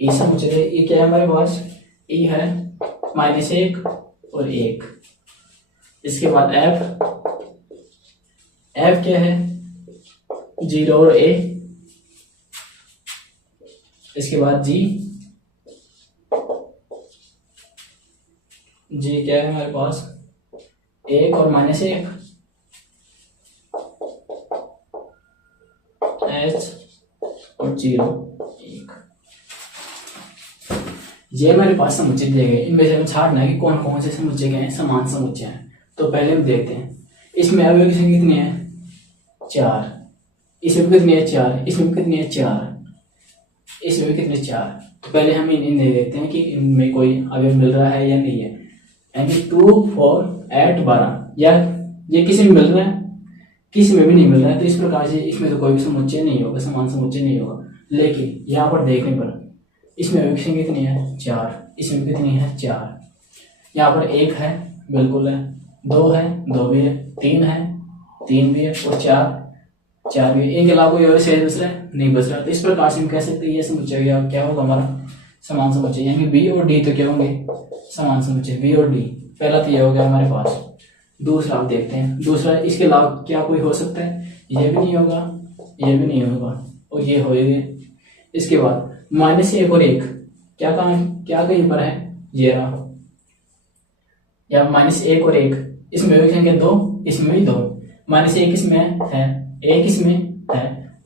ई समुच्चय ई क्या है हमारे पास? ई है -1 और 1। इसके बाद एफ क्या है? 0 और ए। इसके बाद जी क्या है हमारे पास? 1 और -1। एच और 0 1। ये हमारे पास समुच्चय दिए गए। इनमें से हमें छांटना है कि कौन कौन से समुच्चय के हैं समान समुच्चय हैं। तो पहले हम देखते हैं, इसमें अवयव की संख्या कितनी है? 4। इसमें भी कितनी है? 4। इसमें भी कितनी है? 4। इसमें भी कितने? 4। तो पहले हम इन्हें देखते हैं कि इनमें कोई अवयव मिल रहा है या नहीं है। यानी 2 4 8 12, या ये किसी में मिल रहा है, किसी में भी नहीं मिल रहा है। तो इस प्रकार से इसमें तो कोई भी समुच्चय नहीं होगा, समान समुच्चय नहीं होगा। लेकिन यहाँ पर देखने पर इसमें अवयव की संख्या कितनी है? 4। इसमें कितनी है? 4। यहाँ पर 1 है, बिल्कुल है। 2 है, 2 भी है। 3 है, 3 भी है। और 4 भी है। इनके अलावा कोई और शेष बच रहा है? नहीं बच रहा। तो इस प्रकार से हम कह सकते हैं ये समुच्चय क्या होगा हमारा? समान समुच्चय। यानी बी और डी तो क्या होंगे? समान समुच्चय। बी और डी, पहला तो ये हो गया हमारे पास। दूसरा आप देखते हैं, दूसरा इसके अलावा क्या कोई हो सकता है? ये भी नहीं होगा, ये भी नहीं होगा और ये होएगा। इसके बाद -1 और 1 क्या कहीं पर है? ये रहा, या -1 और 1। इसमें अवयव संख्या 2, इसमें भी 2। -1 इसमें है, 1 इसमें है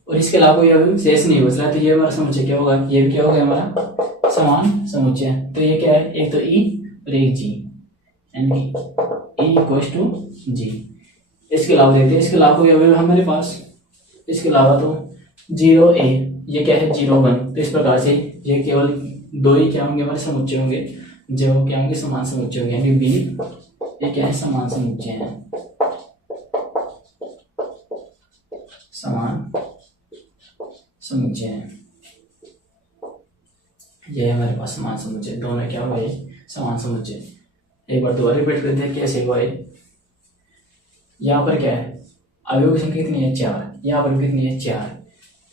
और इसके अलावा कोई अवयव शेष नहीं बच रहा। तो ये हमारा समुच्चय क्या होगा? ये भी क्या होगा हमारा? समान समुच्चय। तो ये क्या है? एक तो ई और एक जी, यानी ई इक्वल्स टू जी। इसके अलावा देखते हैं, इसके अलावा कोई अवयव हमारे पास? इसके अलावा तो 0 a, ये क्या है? 0 1। तो इस प्रकार से ये केवल 2 ही क्या होंगे? हमारे समुच्चय होंगे, जो क्या होंगे? समान समुच्चय होंगे। यानी बी ये क्या है? समान समुच्चय है, समान समुच्चय है। ये हमारे पास समान समुच्चय, दोनों क्या हुए? समान समुच्चय। एक बार दोबारा रिपीट करते हैं कैसे हुआ है। यहाँ पर क्या है, अवयव की संख्या कितनी है 4, यहाँ पर कितनी है 4,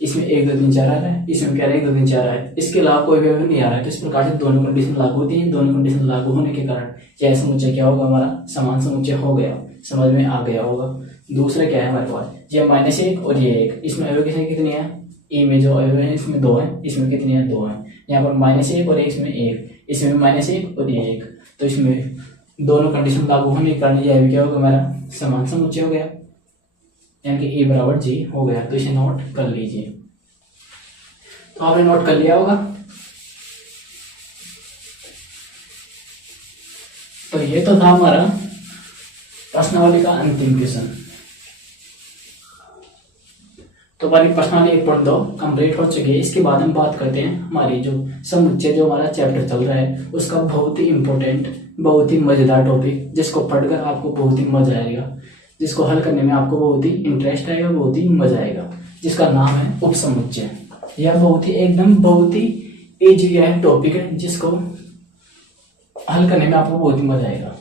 इसमें 1 2 3 4 आ रहा है, इसमें क्या है 1 2 3 4 आ रहा है, इसके अलावा कोई भी अवयव नहीं आ रहा है। तो इस प्रकार से दोनों कंडीशन लागू होती है। दोनों कंडीशन लागू होने के कारण यह समुच्चय क्या होगा, हमारा समान समुच्चय हो गया। समझ में आ गया होगा। दूसरा क्या है हमारे पास, ये -1 और ये 1, इसमें अवयव की संख्या कितनी है, ए में जो अवयव है इसमें 2 है, इसमें कितनी है 2 है। यहाँ पर -1 और इसमें 1, इसमें -1 और ये 1, तो इसमें दोनों कंडीशन लागू होने के कारण यह भी क्या होगा, हमारा समान समुच्चय हो गया, यानी कि ए बराबर जी हो गया। तो इसे नोट कर लीजिए। तो आपने नोट कर लिया होगा। तो ये तो था हमारा प्रश्नावली का अंतिम क्वेश्चन। तो हमारी प्रश्नावली 1.2 कंप्लीट हो चुकी है। इसके बाद हम बात करते हैं हमारी जो समुच्चय, जो हमारा चैप्टर चल रहा है उसका बहुत ही इंपॉर्टेंट, बहुत ही मजेदार टॉपिक, जिसको पढ़कर आपको बहुत ही मजा आएगा, जिसको हल करने में आपको बहुत ही इंटरेस्ट आएगा, बहुत ही मजा आएगा, जिसका नाम है उपसमुच्चय। यह बहुत ही एकदम बहुत ही इजी है टॉपिक है, जिसको हल करने में आपको बहुत ही मजा आएगा।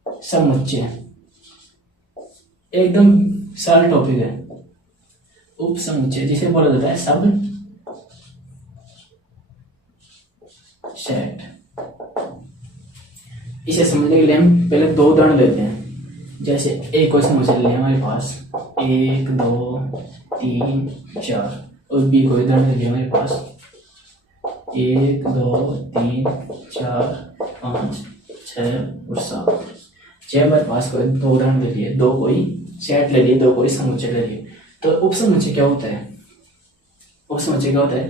उपसमुच्चय एकदम सरल टॉपिक है। उपसमुच्चय जिसे बोला जाता है सब सेट। इसे समझने के लिए हम पहले 2 उदाहरण लेते हैं। जैसे एक क्वेश्चन मुझे ले हमारे पास 1 2 3 4, और बी को उदाहरण ले लिया हमारे पास 1 2 3 4 5 6 और 7। हमारे पास कोई 2 उदाहरण ले लिए, 2 कोई सेट ले लिए, 2 कोई समुच्चय ले लिए। तो उपसमुच्चय क्या होता है, उपसमुच्चय क्या होता है,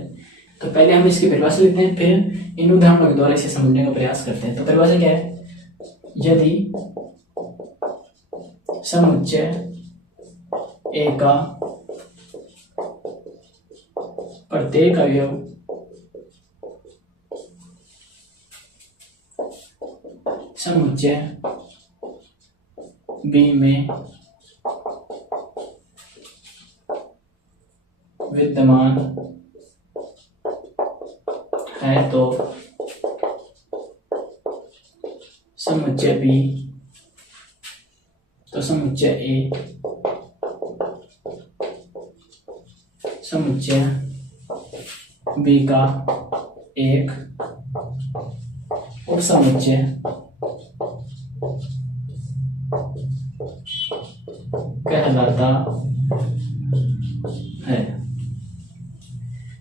तो पहले हम इसकी परिभाषा लेते हैं, फिर इन उदाहरणों के द्वारा इसे समझने का प्रयास करते हैं। तो परिभाषा क्या है, यदि समुच्चय ए का प्रत्येक अवयव समुच्चय बी में विद्यमान है तो समुच्चय बी, तो समुच्चय ए समुच्चय बी का एक उपसमुच्चय कहलाता है।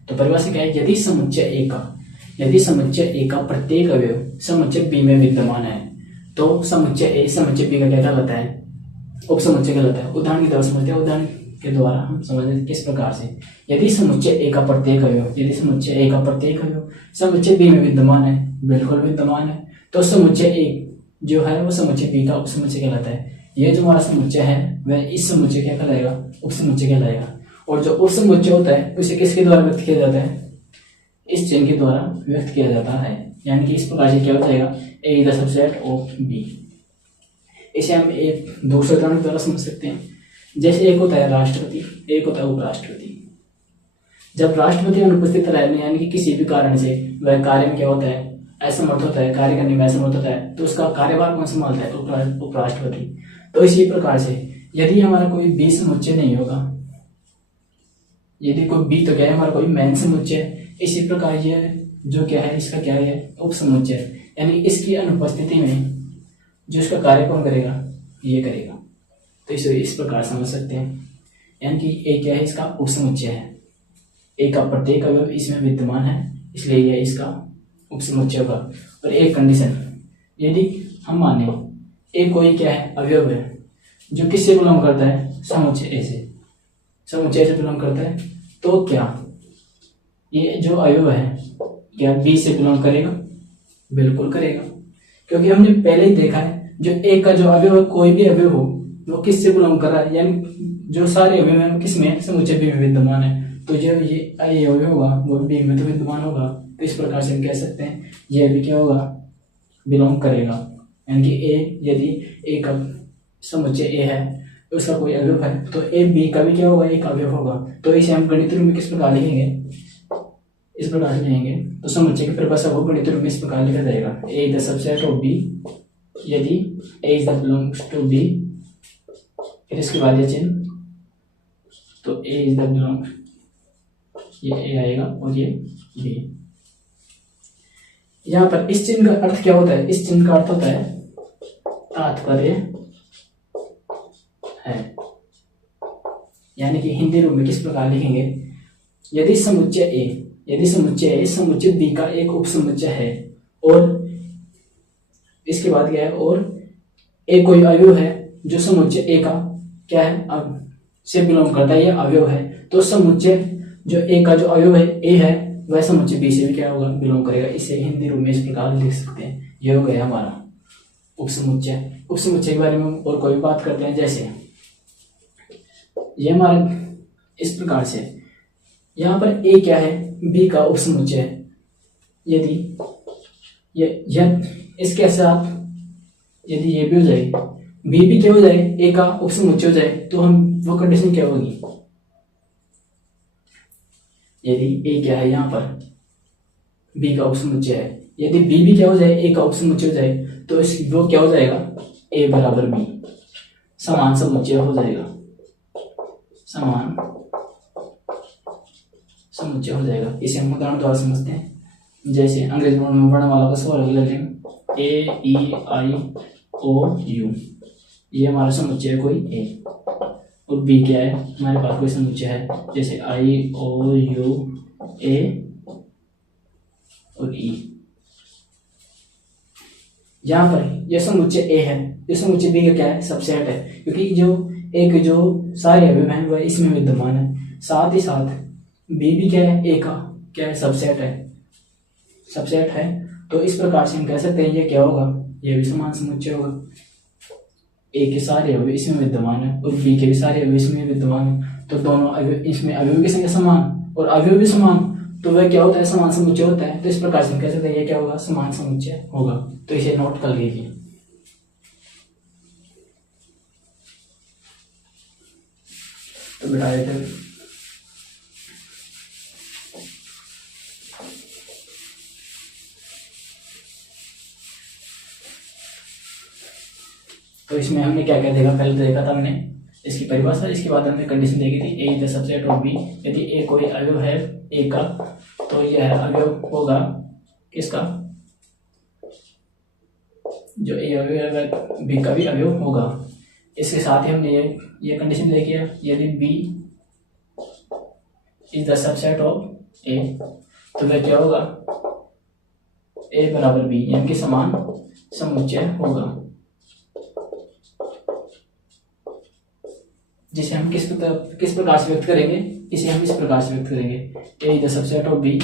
तो परिभाषा क्या है, यदि समुच्चय ए का प्रत्येक अवयव समुच्चय बी में विद्यमान है तो समुच्चय ए समुच्चय बी का क्या कहलाता है, उपसमुच्चय कहलाता है। उदाहरण की तरह समझते हैं। उदाहरण के द्वारा हम समझते किस प्रकार से, यदि समुच्चय ए का प्रत्येक अवयव समुच्चय बी में विद्यमान है, बिल्कुल विद्यमान है, तो समुच्चय ए जो है वो समुच्चय बी का उपसमुच्चय कहलाता है। ये जो हमारा समुच्चय है वह इस समुच्चय क्या कहलाएगा, उपसमुच्चय कहलाएगा। और जो उपसमुच्चय होता है उसे किसके द्वारा व्यक्त किया जाता है, इस चिन्ह के द्वारा व्यक्त किया जाता है। यानी कि इस प्रकार से क्या हो जाएगा, A is the subset of B. इसे हम एक दूसरे उदाहरण के द्वारा समझ सकते हैं। जैसे एक होता है राष्ट्रपति, एक होता है उपराष्ट्रपति। जब राष्ट्रपति अनुपस्थित रहने यानी कि किसी भी कारण से वह कार्य में क्या होता है, असमर्थ होता है, कार्य करने में असमर्थ होता है, तो उसका कार्यभार कौन संभालता है, उपराष्ट्रपति। तो इसी प्रकार से यदि हमारा कोई बी समुच्चय नहीं होगा, यदि कोई बी तो क्या है हमारा कोई मेन समुच्चय, इसी प्रकार ये जो क्या है इसका क्या है उपसमुच्चय, यानी इसकी अनुपस्थिति में जो इसका कार्य कौन करेगा, ये करेगा। तो इसे इस प्रकार समझ सकते हैं, यानी कि ए क्या है इसका उपसमुच्चय है, ए का प्रत्येक अवयव इसमें विद्यमान है इसलिए यह इसका उपसमुच्चय होगा। और एक कंडीशन, यदि हम माने ए कोई क्या है अवयव है जो किससे बिलोंग करता है, समुच्चय ए से, समुच्चय से बिलोंग करता है, तो क्या ये जो अवयव है क्या बी से बिलोंग करेगा, बिल्कुल करेगा। क्योंकि हमने पहले ही देखा है जो ए का जो अवयव है, कोई भी अवयव हो वो किससे बिलोंग कर रहा है, यानी जो सारे अवयव हैं किसमें, समुच्चय बी में विद्यमान है, तो जो ये अवयव होगा वो बी में तो विद्यमान होगा। तो इस प्रकार से हम कह सकते हैं यह भी क्या होगा, बिलोंग करेगा। यानी कि ए, यदि ए का समुच्चय ए है उसका कोई अवयव है तो ए बी का भी क्या होगा, एक अवयव होगा। तो इसे हम गणित रूप में किस प्रकार लिखेंगे, इस प्रकार से लिखेंगे तो समुच्चय की परिभाषा को गणित रूप में इस प्रकार लिखा जाएगा, A is the subset of B, यदि A is the belongs to B, फिर इसके बाद ये चिन्ह, तो ए इज द बिलोंग, ये ए आएगा और ये बी। यहाँ पर इस चिन्ह का अर्थ क्या होता है? इस चिन्ह का अर्थ होता है तात्पर्य है, यानी कि हिंदी रूप में किस प्रकार लिखेंगे, यदि समुच्चय ए समुच्चय बी का एक उपसमुच्चय है और इसके बाद क्या है, और ए कोई अवयव है जो समुच्चय ए का क्या है, अब से बिलोंग करता है, यह अवयव है, तो समुच्चय जो ए का जो अवयव है ए है, वह समुच्चय बी से भी क्या होगा, बिलोंग करेगा। इसे हिंदी रूप में इस प्रकार लिख सकते हैं। यह हो गया हमारा उपसमुच्चय। उपसमुच्चय के बारे में और कोई बात करते हैं, जैसे ये हमारा इस प्रकार से, यहाँ पर ए क्या है, बी का उपसमुच्चय है, यदि इसके साथ यदि ये भी हो जाए, बी भी क्या हो जाए, ए का उपसमुच्चय हो जाए, तो हम वो कंडीशन क्या होगी, यदि ए क्या है, यहाँ पर बी का उपसमुच्चय है, यदि बी भी क्या हो जाए, ए का उपसमुच्चय हो जाए, तो इस वो क्या हो जाएगा, ए बराबर बी, समान समुच्चय हो जाएगा, समान समुच्चय हो जाएगा। इसे हम उदाहरण द्वारा समझते हैं। जैसे अंग्रेजी में वर्णमाला का सवाल ले लें, ए ई आई ओ यू, ये हमारा समुच्चय है कोई ए, और बी क्या है, हमारे पास कोई समुच्चय है, जैसे आई ओ यू ए और ई। यहाँ पर यह समुच्चय ए है, यह समुच्चय बी का क्या है, सबसेट है, क्योंकि जो सारे अवयव हैं वह इसमें विद्यमान है। साथ ही साथ बी भी क्या है, ए का क्या है, सबसेट है। तो इस प्रकार से हम कह सकते हैं ये क्या होगा, ये भी समान समुच्चय होगा। ए के सारे अवयव इसमें विद्यमान है और बी के भी सारे अवयव इसमें विद्यमान है, तो दोनों अवयव, इसमें अवयव की संख्या समान और अवयव भी समान, तो वह क्या होता है, समान समुच्चय होता है। तो इस प्रकार से हम कह सकते हैं ये क्या होगा, समान समुच्चय होगा। तो इसे नोट कर लीजिए। तो बिठा देते हैं। तो इसमें हमने क्या क्या देखा, पहले तो देखा था हमने इसकी परिभाषा, इसके बाद हमने कंडीशन देखी थी, A is the subset of B, यदि ए कोई अवयव है ए का, तो यह अवयव होगा किसका, जो ए अवयव है बी का भी अवयव होगा। इसके साथ ही हमने ये कंडीशन देखी है, यदि B is the subset of A, तो वह क्या होगा, ए बराबर बी, यानी कि समान समुच्चय होगा, जिसे हम किस प्रकार से व्यक्त करेंगे, इसे हम इस प्रकार से व्यक्त करेंगे, A is the subset of B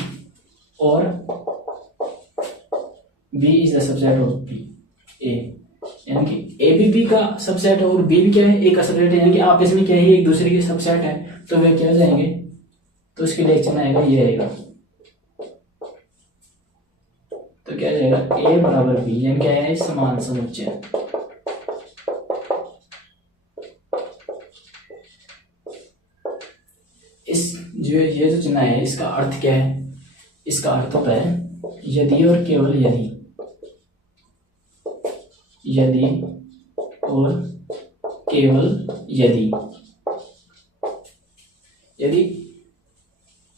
और B is the subset of B A, यानी कि ए भी बी का सबसेट है और बी भी क्या है, ए का सबसेट है, यानी कि आपस में क्या है, एक दूसरे के सबसेट है, तो वे क्या हो जाएंगे, तो इसके लिए चिन्ह आएगा, ये आएगा, तो क्या जाएगा, ए बराबर बी, यानी क्या है, समान समुच्चय। ये जो चिन्ह है इसका अर्थ क्या है, इसका अर्थ होता है यदि और केवल यदि, यदि और केवल यदि, यदि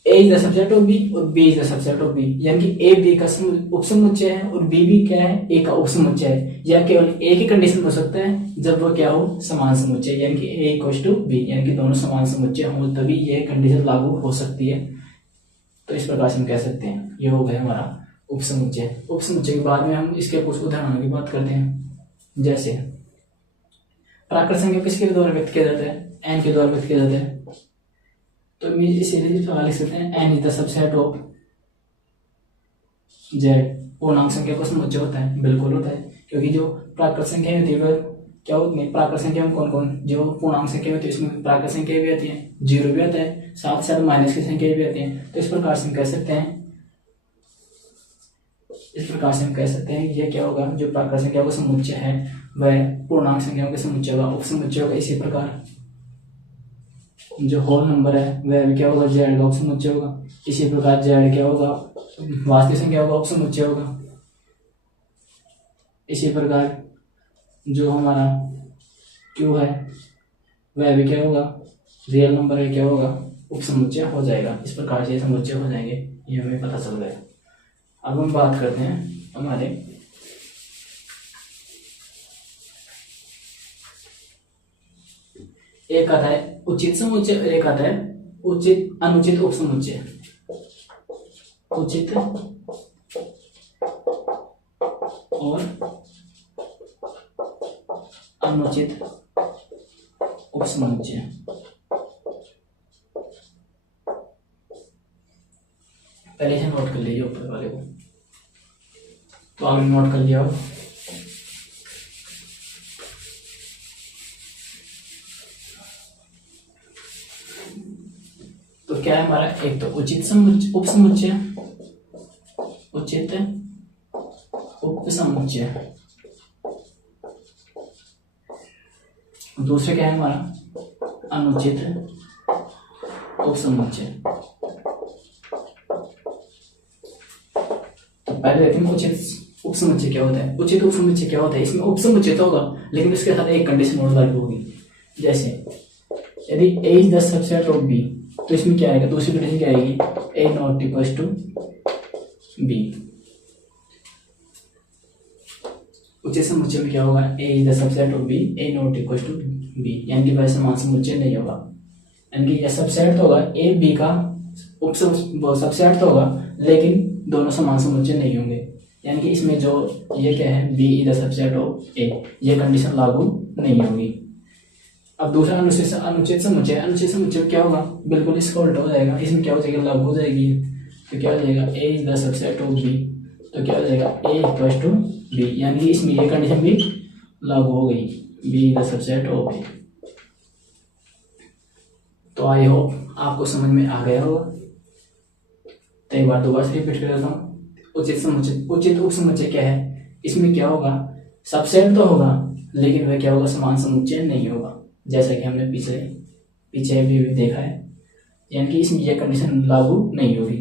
A is the subset of B और B is the subset of B, यानी कि ए बी का उपसमुच्चय है और बी भी क्या है, ए का उपसमुच्चय है, या केवल ए की कंडीशन हो सकता है जब वो क्या हो, समान समुच्चय, यानी कि ए इक्वल टू बी, यानी कि दोनों समान समुच्चय हो तभी ये कंडीशन लागू हो सकती है। तो इस प्रकार से हम कह सकते हैं ये हो गया हमारा उपसमुच्चय। उपसमुच्चय के बाद में हम इसके कुछ उदाहरणों की बात करते हैं। जैसे प्राकृत संख्या किसके द्वारा व्यक्त किया जाता है, एन के द्वारा व्यक्त किया जाता है, तो इसीलिए लिख सकते हैं N is the subset of Z. पूर्णांक संख्या का समुच्चय होता है, बिल्कुल होता है, क्योंकि जो प्राकृत संख्या होती है वह क्या होती है, प्राकृत संख्या में कौन कौन, जो पूर्णांक संख्या होती है इसमें प्राकृत संख्या भी आती है, जीरो भी आता है, साथ साथ माइनस की संख्या भी आती है। तो इस प्रकार से हम कह सकते हैं, ये क्या होगा, जो प्राकृत संख्या का समुच्चय है वह पूर्णांक संख्याओं के समुच्चय का उपसमुच्चय होगा। इसी प्रकार जो होल नंबर है वह भी क्या होगा, जेड का उपसमुच्चय होगा। इसी प्रकार जेड क्या होगा, वास्तविक संख्या होगा, उपसमुच्चय होगा। इसी प्रकार जो हमारा क्यू है वह भी क्या होगा, रियल नंबर है, क्या होगा, उपसमुच्चय हो जाएगा। इस प्रकार से समुच्चय हो जाएंगे, ये हमें पता चल गया। अब हम बात करते हैं हमारे एक आता है उचित समुच्चय और एक आता है उचित अनुचित उपसमुच्चय। उचित और अनुचित उपसमुच्चय। पहले से नोट कर लीजिए ऊपर वाले को, तो आपने नोट कर लिया होगा। तो क्या है हमारा, एक तो उचित उपसमुच्चय, उचित उपसमुच्चय। दूसरा क्या है हमारा, अनुचित उपसमुच्चय। तो पहले देखते हैं उचित उपसमुच्चय क्या होता है। उचित उपसमुच्चय क्या होता है, इसमें उपसमुच्चय तो होगा लेकिन इसके साथ एक कंडीशन और लागू होगी। जैसे यदि a is the subset of b, तो इसमें क्या आएगा, दूसरी कंडीशन क्या आएगी, a not equals to b। उचित समुच्चय में क्या होगा, a is the subset of b, a not equals to b, यानी कि वह समान समुच्चय नहीं होगा। यानी कि यह सबसेट तो होगा, a b का सबसेट तो होगा लेकिन दोनों समान समुच्चय नहीं होंगे। यानी कि इसमें जो ये क्या है, b is the subset of a, ये कंडीशन लागू नहीं होगी। अब दूसरा अनुचित समुच्चय। अनुचित समुच्चय क्या होगा, बिल्कुल इसका उल्टा हो जाएगा। इसमें क्या हो जाएगा, लागू हो जाएगी। तो क्या हो जाएगा, a is the subset of b, तो क्या हो जाएगा, a इक्वल्स टू b, यानी कि इसमें ये कंडीशन भी लागू हो गई, b is the subset of a। तो आई होप आपको समझ में आ गया होगा। तो एक बार दोबारा से रिपीट कर देता हूँ। उचित समुच्चय, उचित उपसमुच्चय क्या है, इसमें क्या होगा, सबसेट तो होगा लेकिन वह क्या होगा, समान समुच्चय नहीं होगा, जैसा कि हमने पीछे भी देखा है। यानी कि इसमें यह कंडीशन लागू नहीं होगी,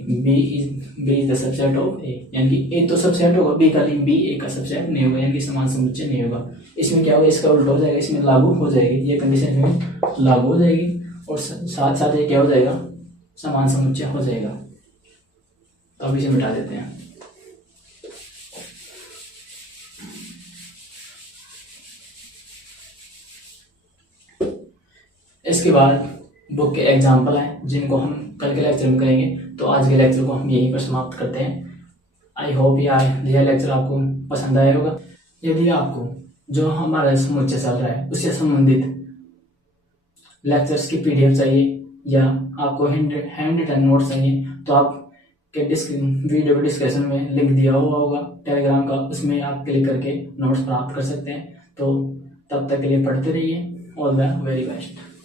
b is the subset of a, यानी कि a तो सबसेट होगा b का, लेकिन b a का सबसेट नहीं होगा, यानी कि समान समुच्चय नहीं होगा। इसमें क्या होगा, इसका उल्टा हो जाएगा, इसमें लागू हो जाएगी, ये कंडीशन इसमें लागू हो जाएगी और साथ साथ ये क्या हो जाएगा, समान समुच्चय हो जाएगा। तो अब इसे मिटा देते हैं। इसके बाद बुक के एग्जाम्पल हैं जिनको हम कल के लेक्चर में करेंगे। तो आज के लेक्चर को हम यहीं पर समाप्त करते हैं। आई होप यह लेक्चर आपको पसंद आया होगा। यदि आपको जो हमारा समुच्चय चल रहा है उससे संबंधित लेक्चर्स की पीडीएफ चाहिए या आपको हैंड रिटन नोट्स चाहिए, तो आप के वीडियो डिस्क्रिप्शन में लिंक दिया हुआ होगा टेलीग्राम का, उसमें आप क्लिक करके नोट्स प्राप्त कर सकते हैं। तो तब तक के लिए पढ़ते रहिए। All the very best.